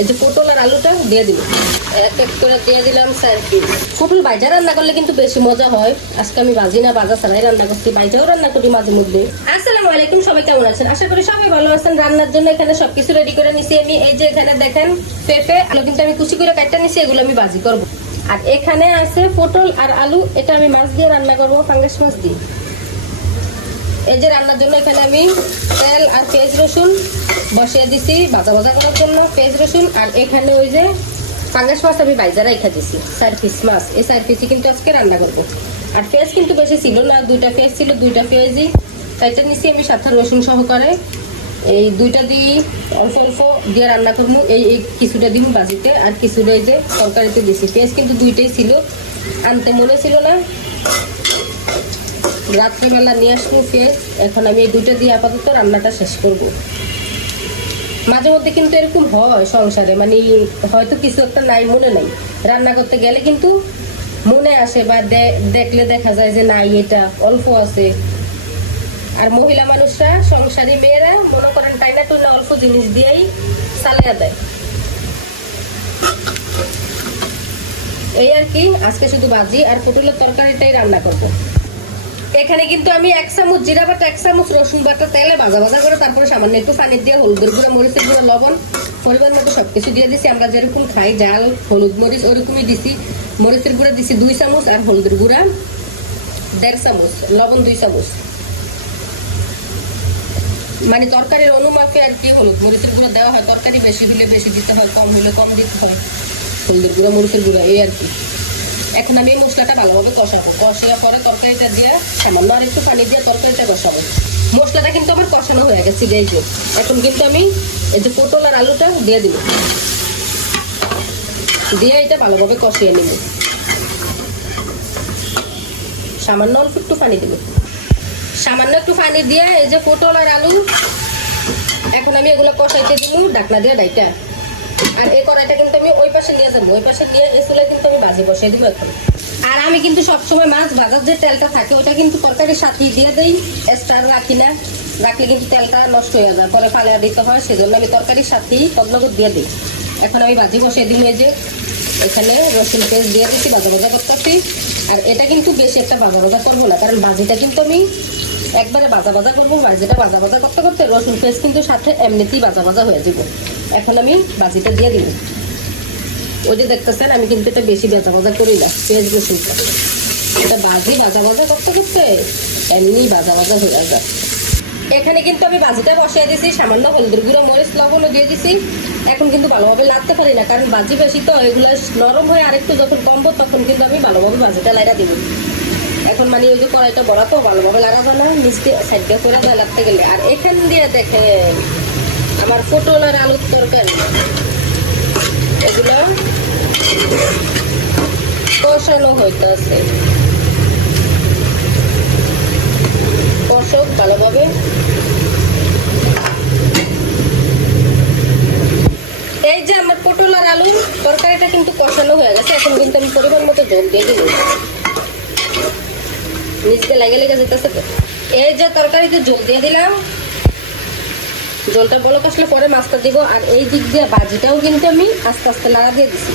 এই যে পটল আর আলুটা দিয়ে দিব এক এক করে দিয়ে দিলাম চার পিস। পটল বাইজা রান্না করলে কিন্তু বেশি মজা হয়। আজকে আমি বাজি না বাজা ছাড়াই রান্না করছি। বাইজাও রান্না করি মাঝে মধ্যে। আসসালামু আলাইকুম, সবাই কেমন আছেন? আশা করি সবাই ভালো আছেন। রান্নার জন্য এখানে সবকিছু রেডি করে নিছি আমি। এই যে এখানে দেখেন, পেঁপে, আলু কিন্তু আমি কুচি করে কাটটা নিছি, এগুলো আমি বাজি করব। আর এখানে আছে পটল আর আলু। এটা আমি মাছ দিয়ে রান্না করব, পাঙ্গাস মাছ দিয়ে। এই যে রান্নার জন্য এখানে আমি তেল আর পেঁয়াজ রসুন বসিয়ে দিছি, ভাজা ভাজা করার জন্য পেঁয়াজ রসুন, আর এখানে ওই যে পাঙ্গাস মাছ আমি বাইজা রাইখা দিছি, চার পিস মাছ। এই চার পিসই কিন্তু আজকে রান্না করব। আর পেঁয়াজ কিন্তু বেশি ছিল না, দুইটা পেঁয়াজ ছিল, দুইটা পেঁয়াজই। তাইটা নিছি আমি সাথে রসুন সহকারে। এই দুইটা দিয়ে অল্প অল্প দিয়ে রান্না করব। এই এই কিছুটা দিন বাজিতে আর কিছুটা এই যে তরকারিতে দিছি। পেঁয়াজ কিন্তু দুইটাই ছিল, আনতে মনে ছিল না। রাত্রিবেলা নিয়ে আসব পেঁয়াজ এখন আমি এই দুইটা দিয়ে আপাতত রান্নাটা শেষ করব। মাঝে মধ্যে কিন্তু এরকম হয় সংসারে মানে হয়তো কিছু একটা নাই মনে নাই। রান্না করতে গেলে কিন্তু মনে আসে বা দেখলে দেখা যায় যে নাই, এটা অল্প আছে। আর মহিলা মানুষরা, সংসারী মেয়েরা, মনে করেন টাইনা টুইনা অল্প জিনিস দিয়েই চালিয়ে দেয়। এই আর কি, আজকে শুধু ভাজি আর পটলের তরকারিটাই রান্না করব। এখানে কিন্তু আমি এক চামচ জিরা বাটা, এক চামচ রসুন বাটা, তেলে ভাজা ভাজা করে তারপরে সামান্য একটু পানি দিয়ে হলুদের গুঁড়া, মরিচের গুঁড়া, লবণ, পরিমাণ মতো সবকিছু দিয়ে দিছি। আমরা যেরকম খাই, জাল, হলুদ মরিচ, ওরকমই দিছি। মরিচের গুঁড়া দিছি দুই চামচ আর হলুদের গুঁড়া দেড় চামচ, লবণ দুই চামচ। মানে তরকারির অনুমাপে আর কি হলুদ মরিচের গুঁড়ো দেওয়া হয়, তরকারি বেশি দিলে বেশি দিতে হয়, কম হলে কম দিতে হয়। হলুদের গুঁড়া, মরিচের গুঁড়া, এই আর কি। এখন আমি মশলাটা ভালোভাবে কষাবো। কষিয়ে পরে তরকারিটা দিয়ে সামান্য আর একটু পানি দিয়ে তরকারিটা কষাবো। মশলাটা কিন্তু আমার কষানো হয়ে গেছে, এই যে। এখন কিন্তু আমি এই যে পটল আর আলুটা দিয়ে দিব। দিয়ে এটা ভালোভাবে কষিয়ে নেব। সামান্য অল্প একটু পানি দেবো। সামান্য একটু পানি দিয়ে এই যে পটল আর আলু, এখন আমি এগুলো কষাইতে দিব, ঢাকনা দিয়ে ডাইটা আর এই কড়াইটা কিন্তু আমি ওই পাশে নিয়ে যাব, ওই পাশে নিয়ে এই কিন্তু আমি ভাজি বসিয়ে দিব এখন। আর আমি কিন্তু সবসময় মাছ ভাজার যে তেলটা থাকে, ওটা কিন্তু তরকারির সাথে দিয়ে দিই এক্সট্রা রাখি না। রাখলে কিন্তু তেলটা নষ্ট হয়ে যায়, পরে ফালিয়া দিতে হয়, সেজন্য আমি তরকারির সাথেই তবলগত দিয়ে দিই। এখন আমি ভাজি বসিয়ে দিই যে। এখানে রসুন পেস্ট দিয়ে দিচ্ছি ভাজা ভাজা করতেছি। আর এটা কিন্তু বেশি একটা ভাজা ভাজা করব না, কারণ ভাজিটা কিন্তু আমি একবারে ভাজা ভাজা করব ভাজিটা ভাজা ভাজা করতে করতে রসুন পেস্ট কিন্তু সাথে এমনিতেই ভাজা ভাজা হয়ে যাবে। এখন আমি ভাজিটা দিয়ে দিব। ওই যে দেখতেছেন, আমি কিন্তু এটা বেশি ভাজা ভাজা করি না, পেঁয়াজ রসুনটা। এটা ভাজি ভাজা ভাজা করতে করতে এমনি ভাজা ভাজা হয়ে যায়। এখানে কিন্তু আমি ভাজিটা বসিয়ে দিয়েছি সামান্য হলদির গুঁড়ো, মরিচ, লবণও দিয়ে দিছি। এখন কিন্তু ভালোভাবে লাগতে পারি না, কারণ ভাজি বেশি তো, এগুলো নরম হয়ে আরেকটু যখন কমবো তখন কিন্তু আমি ভালোভাবে ভাজিটা লাইরা দিব। এখন মানে ওই যে কড়াইটা বড়া তো ভালোভাবে লাগাবো না নিচে সাইড দিয়ে করে দেয় লাগতে গেলে। আর এখান দিয়ে দেখে আমার পটল আর আলুর তরকারি। এগুলো কষানো হইতেছে কষক ভালোভাবে এই যে আমার পটল আর আলু তরকারিটা কিন্তু কষানো হয়ে গেছে এখন কিন্তু আমি পরিমাণ মতো জল দিয়ে দিলাম। নিচে লেগে লেগে যেতেছে তো। এই যে তরকারিতে জল দিয়ে দিলাম, জলটা বলক আসলে পরে মাছটা দিব, আর এই দিক দিয়ে বাজিটাও কিন্তু আমি আস্তে আস্তে লাগা দিয়ে দিছি।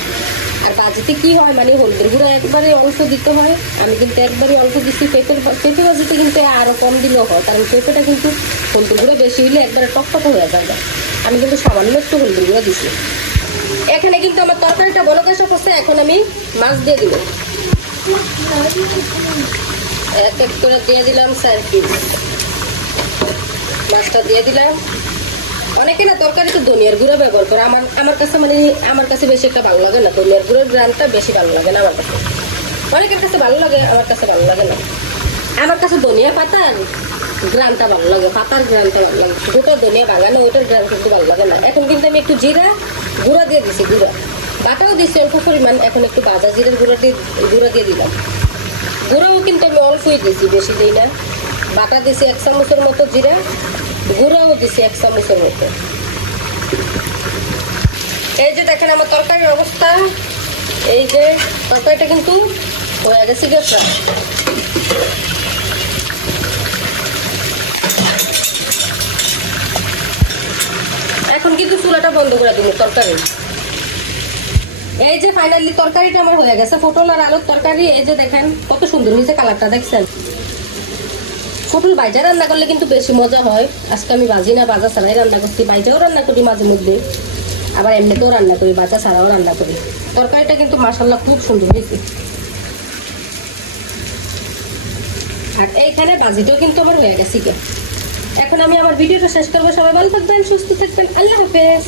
আর বাজিতে কি হয় মানে হলদের গুঁড়া একবারে অল্প দিতে হয়, আমি কিন্তু একবারে অল্প দিচ্ছি পেঁপের পেঁপে বাজিতে কিন্তু আরও কম দিলেও হয়, কারণ পেঁপেটা কিন্তু হলদের গুঁড়ো বেশি হলে একবারে টকটক হয়ে যাবে। আমি কিন্তু সামান্য একটু হলদের গুঁড়ো দিছি। এখানে কিন্তু আমার তরকারিটা বলক আসা করছে এখন আমি মাছ দিয়ে দিব। এক এক করে দিয়ে দিলাম পিস মাছটা দিয়ে দিলাম। অনেকে না তরকারিতে ধনিয়ার গুঁড়ো ব্যবহার করে, আমার আমার কাছে মানে আমার কাছে বেশি একটা ভালো লাগে না, ধনিয়ার গুঁড়োর গ্রানটা বেশি ভালো লাগে না আমার কাছে। অনেকের কাছে ভালো লাগে, আমার কাছে ভালো লাগে না। আমার কাছে ধনিয়া পাতার গ্রানটা ভালো লাগে, পাতার গ্রানটা ভালো লাগে গোটা ধনিয়া বাগানো ওইটার গ্রান কিন্তু ভালো লাগে না। এখন কিন্তু আমি একটু জিরা, গুঁড়া দিয়ে দিছি, গুঁড়া। বাটাও দিছি, অল্প পরিমাণ, এখন একটু বাজা জিরের গুঁড়া দিয়ে গুঁড়া দিয়ে দিলাম। গুঁড়াও কিন্তু আমি অল্পই দিছি, বেশি দিই না। বাটা দিছি এক চামচের মতো জিরা, গুঁড়াও দিছি এক চামচের মতো। এই যে দেখেন আমার তরকারির অবস্থা। এই যে তরকারিটা কিন্তু হয়ে গেছে গিয়ে এখন কিন্তু চুলাটা বন্ধ করে দিন তরকারি। এই যে ফাইনালি তরকারিটা আমার হয়ে গেছে, পটল আর আলুর তরকারি, এই যে দেখেন কত সুন্দর হয়েছে কালারটা দেখছেন? পটল বাইজা রান্না করলে কিন্তু বেশি মজা হয়। আজকে আমি বাজি না বাজা ছাড়াই রান্না করছি বাইজাও রান্না করি মাঝে মধ্যে। আবার এমনিতেও রান্না করি বাজা ছাড়াও রান্না করি। তরকারিটা কিন্তু মাসাল্লাহ খুব সুন্দর হয়েছে। আর এইখানে বাজিটাও কিন্তু আমার হয়ে গেছে, কি? এখন আমি আমার ভিডিওটা শেষ করব। সবাই ভালো থাকবেন সুস্থ থাকবেন। আল্লাহ হাফেজ।